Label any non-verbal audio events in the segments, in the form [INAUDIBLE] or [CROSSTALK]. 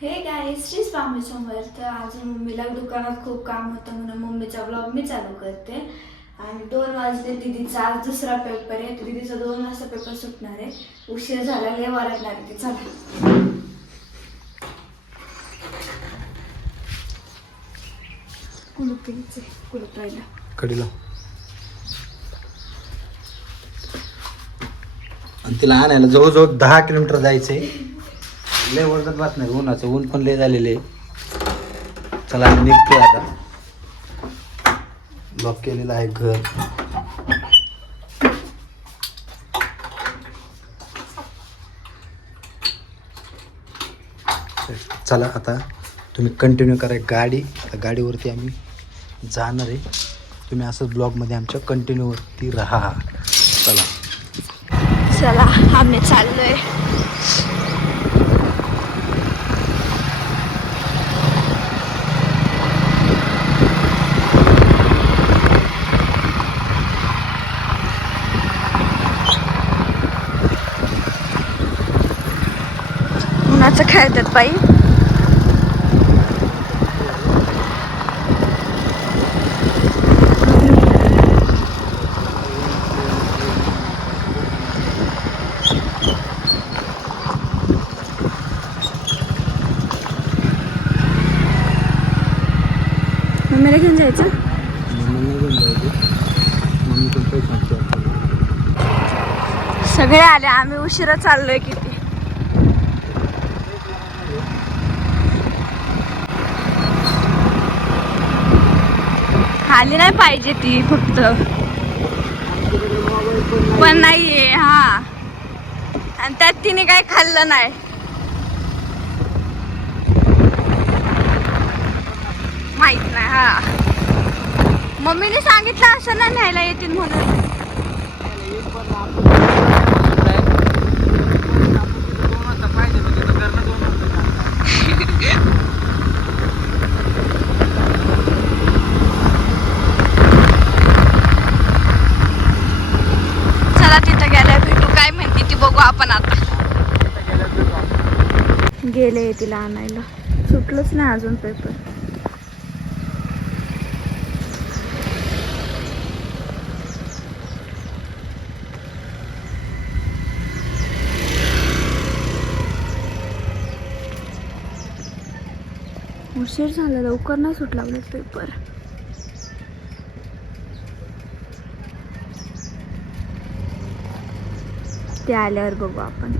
हे काय श्री स्वामी समर्थ. आज मम्मीला दुकानात खूप काम होतं म्हणून मम्मीचा ब्लॉग मी चालू करते. आणि दोन वाजले दिदीचा आज दुसरा पेपर आहे. दिदीचा दोन वाजता पेपर सुटणार आहे. उशीर झाला लय वारटणार आहे ते. चला. कुलूप कुलूप राहिला कडीला. आणि तिला आणायला जवळजवळ दहा किलोमीटर जायचंय. लय ओरडत बस नाही उन्हाचं. ऊन पण लय झालेले चला आम्ही निघतोय आता. लॉक केलेलं आहे घर. चला आता तुम्ही कंटिन्यू करा गाडी. आता गाडीवरती आम्ही जाणार आहे. तुम्ही असंच ब्लॉगमध्ये आमच्या कंटिन्यूवरती राहा. चला. चला आम्ही चाललोय. उन्हाचं खेळतात बाई. मम्मीला घेऊन जायचं? सगळे आले. आम्ही उशिरा चाललोय किती? खाली नाही पाहिजे ती फक्त. पण नाहीये हा. आणि त्यात तिने काय खाल्लं नाही. माहीत नाही हा. मम्मीने सांगितलं असं ना न्यायला येतील म्हणून [LAUGHS] चला तिथं गेल्या भेटू काय म्हणते ती बघू आपण आता गेले तिला आणायला. सुटलंच नाही अजून पेपर उशीर झाला लवकर नाही सुटला आपला पेपर ते आल्यावर बघू आपण.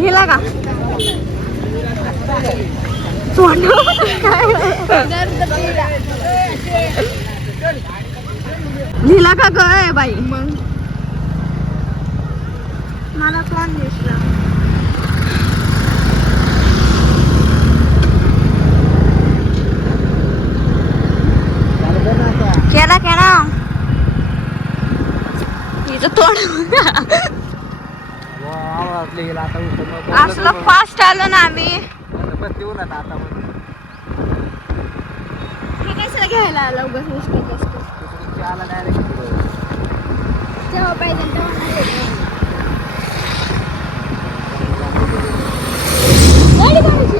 गेला का? लिहिला का ग? बाई. मग? मला कोण दिसला केला केला हिचं तोंड. असलं फास्ट आलो ना आम्ही. हे कसं घ्यायला आलं उगाच जास्त जेव्हा पाहिजे तेव्हा. गाडी काढायची.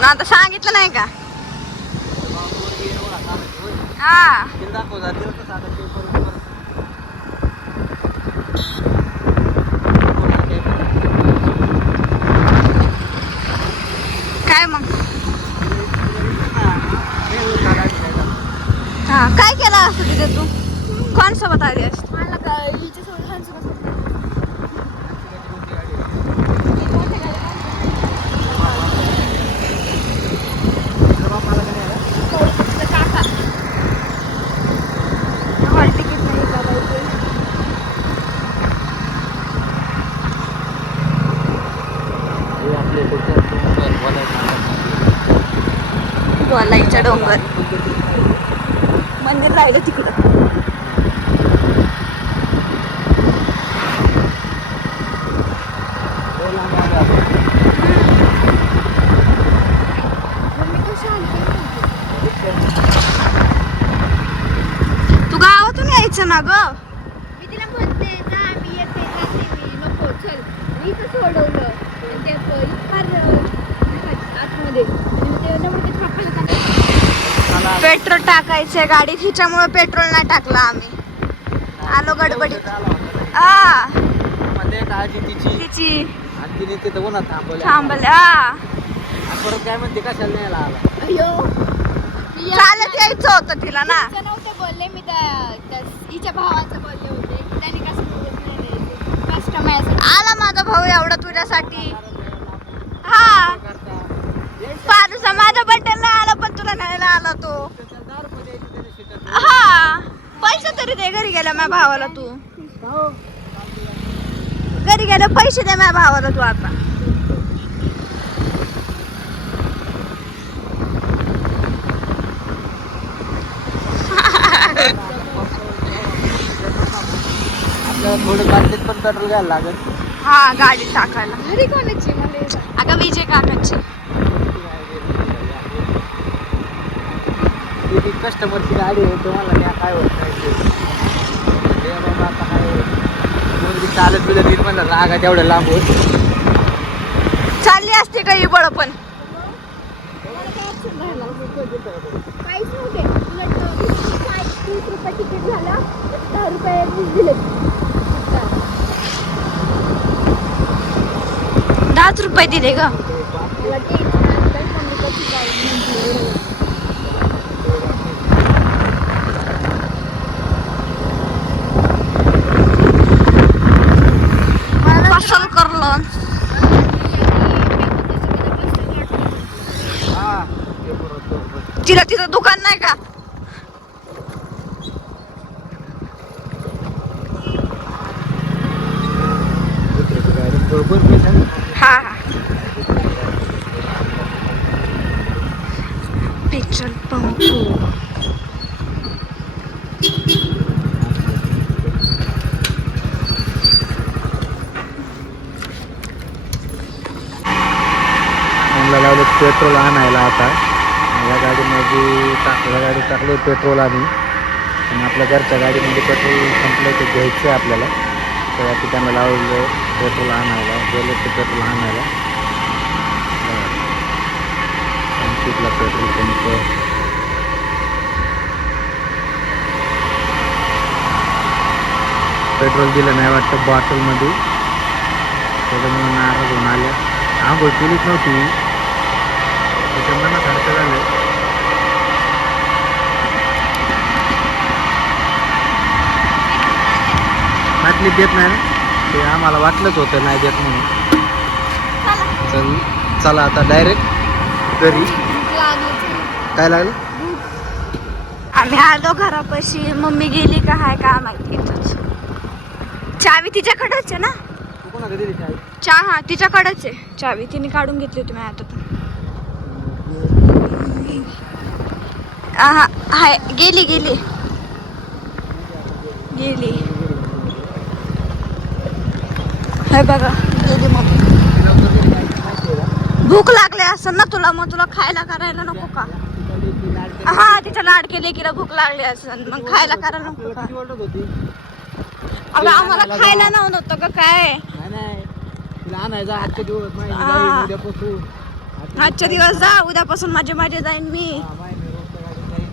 ना आता सांगितलं नाही का? हा. काय मग? हा. काय केलं असतं तिथे तू? कोण सोबत आली असते? गोलाईच्या डोंगर. मंदिर राहिलं तिकडं. तू गावातून यायचं ना ग? मी तिला म्हणते ना मी येते जाते मी. नको चल. मी इथं सोडवलं. फार आतमध्ये. पेट्रोल टाकायचंय गाडीत हिच्यामुळे पेट्रोल नाही टाकलं आम्ही. आलो गडबडीत. आ. तिची. थांबले आ. परत काय म्हणते कशाला आला? चालत यायचं होतं तिला ना. नव्हते बोलले मी हिच्या भावाचं बोलले होते. त्याने कसं आला माझा भाऊ एवढा तुझ्यासाठी. हा. पारूसा माझ्या बड्डेला आला पण तुला न्यायला आला तो. हा. पैसे तरी दे घरी गेल्या माझ्या भावाला तू. घरी गेल्या पैसे दे माझ्या भावाला तू आता. थोडं बाटलीत पण पेट्रोल घ्यायला लागेल. हा गाडी टाकायला. घरी कोणाची? सांग. अगं विजय काकाची कस्टमरची गाडी आहे तुम्हाला काय काय होत नाही ते. हे बाबा आता काय पोरगी चालत बिलत येईल म्हणलं रागा तेवढ्या लांब होत चालली असते काही बळ पण? काहीच नव्हते उलट रुपये- तीस रुपये तिकीट झालं दहा रुपये दिले पाच रुपये दिले ग. मला करलं? हा तिला तिथं दुकान नाही का? बरोबर पैसा नाही. हा हा पेट्रोल पंप मला लावलं पेट्रोल आणायला आता. या गाडीमध्ये टाकल्या गाडीत टाकलं पेट्रोल आम्ही. आणि आपल्या घरच्या गाडीमध्ये पेट्रोल संपलं ते घ्यायचं आहे आपल्याला. तर या ठिकाणी लावलं पेट्रोल आणायला. गेलं ते पेट्रोल आणायला. तिथला पेट्रोल पंप. पेट्रोल दिलं नाही वाटतं बॉटलमध्ये. त्याच्यामुळे नाराज होऊन आल्या. आंघोळ केलीच नव्हती. त्याच्या मनासारखं झालं. बाटली देत नाही ना? ते आम्हाला वाटलंच होतं नाही देत म्हणून. चल. चला आता डायरेक्ट घरी. काय लागलं? आम्ही आलो घरापाशी. मम्मी गेली का हाय का माहिती. चावी तिच्याकडेच आहे ना? तू कोणाकडे दिली चावी? चहा हा तिच्याकडेच आहे. चावी तिने काढून घेतली होती माझ्या हातातून हा हाय गेली गेली. गेली. हे बघा गेली का? भूक लागली असं ना तुला मग तुला खायला करायला नको का? हा तिच्या लाडके लेकीला भूक लागली असेल मग खायला करायला नको का? अगं आम्हाला खायला नव्हतं का काय? नाही नाही. तिला आणायचा आजच्या दिवस नाही हा. जाईल उद्यापासून. आजच्या दिवस जा. उद्यापासून माझे माझे जाईन मी. हा, माहिती आहे, रोजच्या गाडीत जाईन,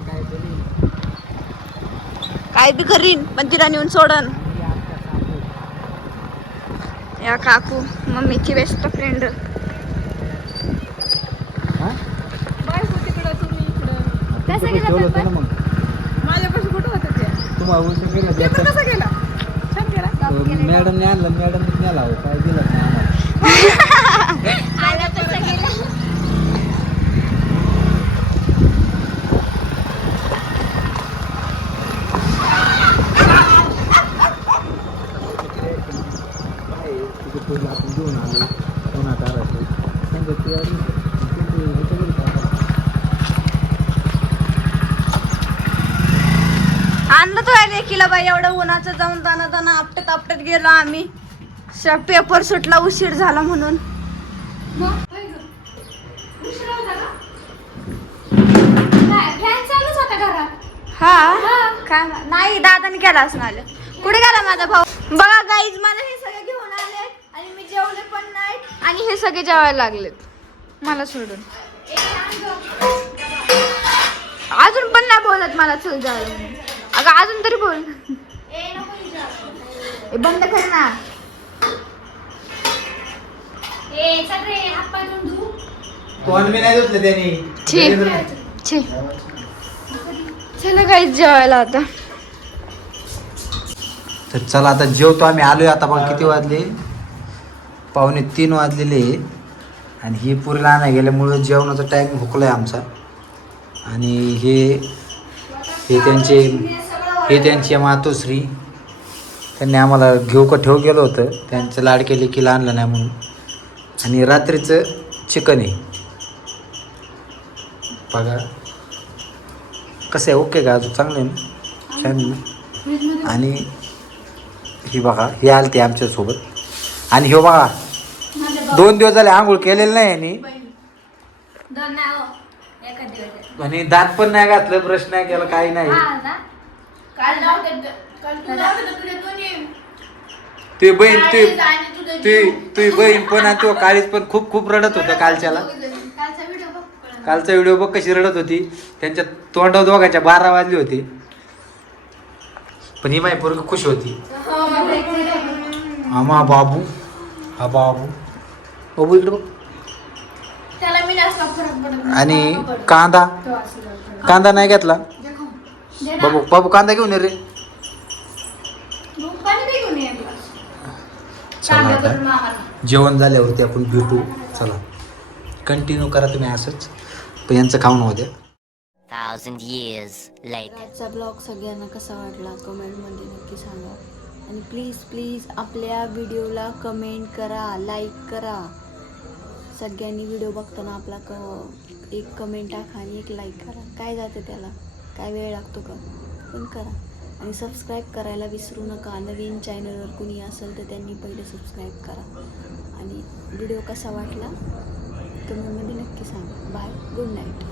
काय बी करीन पण तिला नेऊन सोडन. आणि आमच्या सासू. या काकू मम्मीची बेस्ट फ्रेंड हा? ठेवलं होतं? ना मग? माझ्यापाशी कुठं होतं ते? तुम्हाला उलटून गेलं ते. कसा गेला? तो मॅडमने आणलं मॅडमने नेला हो काय दिलं नाही आम्हाला. आला कसा गेला काय आहे, तिथे फुल आपण घेऊन आलो पुन्हा करायचं सांगत ते आणि ते ह्याच्या घरी काय? आणलं तो लेकीला बाई एवढं उन्हाचं जाऊन दाना दाना आपटत आपटत गेलो आम्ही. पेपर सुटला उशीर झाला म्हणून. हा? हा. काय नाही दादाने केला असं आलं कुठे गेला माझा भाऊ? बघा गाईज मला हे सगळे घेऊन आले. आणि मी जेवले पण नाही. आणि हे सगळे जेवायला लागलेत. मला सोडून. अजून पण नाही बोलत मला चल जायला. अगं अजून तरी बोल. ए, बंद कर ना. कोण मी नाही धुतलं त्यांनी. छी. छी. चला गाईज जेवायला आता. तर चला आता जेवतो आम्ही. आलोय आता बघा किती वाजले? पावणे तीन वाजलेले. आणि ही पुरीला आणाय गेल्यामुळं जेवणाचा टाईम हुकलाय आमचा. आणि हे हे त्यांचे हे त्यांची मातोश्री त्यांनी आम्हाला घेऊ का ठेव गेलं होतं. त्यांचं लाडके लेकीला आणलं नाही म्हणून. आणि रात्रीचं चिकन आहे. बघा. कसं आहे ओके का? अजून चांगलं आहे ना? आणि ही बघा हे आले ते आमच्यासोबत. आणि ह्यो बघा दोन दिवस झाले आंघोळ केलेलं नाही यांनी. आणि दात पण नाही घातलं ब्रश नाही केलं काही नाही. तुझी बहीण तु तुझी तुझी बहीण पण आणि तो काळीच पण खूप खूप रडत होतं कालच्याला. कालचा व्हिडिओ बघ कशी रडत होती. त्यांच्या तोंडावर दोघांच्या बारा वाजली होती. पण ही माही पोरगी खुश होती. आमा बाबू हा बाबू. बाबू इकडे बघ. त्याला मी नसला फरक पडत आणि कांदा. कांदा नाही घेतला. बाबू बाबू कांदा घेऊन ये रे. चला आता. जेवण झाल्यावरती आपण भेटू. चला. कंटिन्यू करा तुम्ही असंच. पण यांचं खाऊन होऊ द्या. Thousand years later. आजचा ब्लॉग सगळ्यांना कसा वाटला? कमेंटमध्ये नक्की सांगा. आणि प्लीज प्लीज आपल्या व्हिडिओला कमेंट करा लाईक करा. सगळ्यांनी व्हिडिओ बघताना आपला क एक कमेंट टाका आणि एक लाईक करा. काय जातं त्याला? काय वेळ लागतो का? पण करा. आणि सबस्क्राईब करायला विसरू नका. नवीन चॅनलवर कुणी असेल तर त्यांनी पहिले सबस्क्राईब करा. आणि व्हिडिओ कसा वाटला? कमेंटमध्ये नक्की सांगा बाय गुड नाईट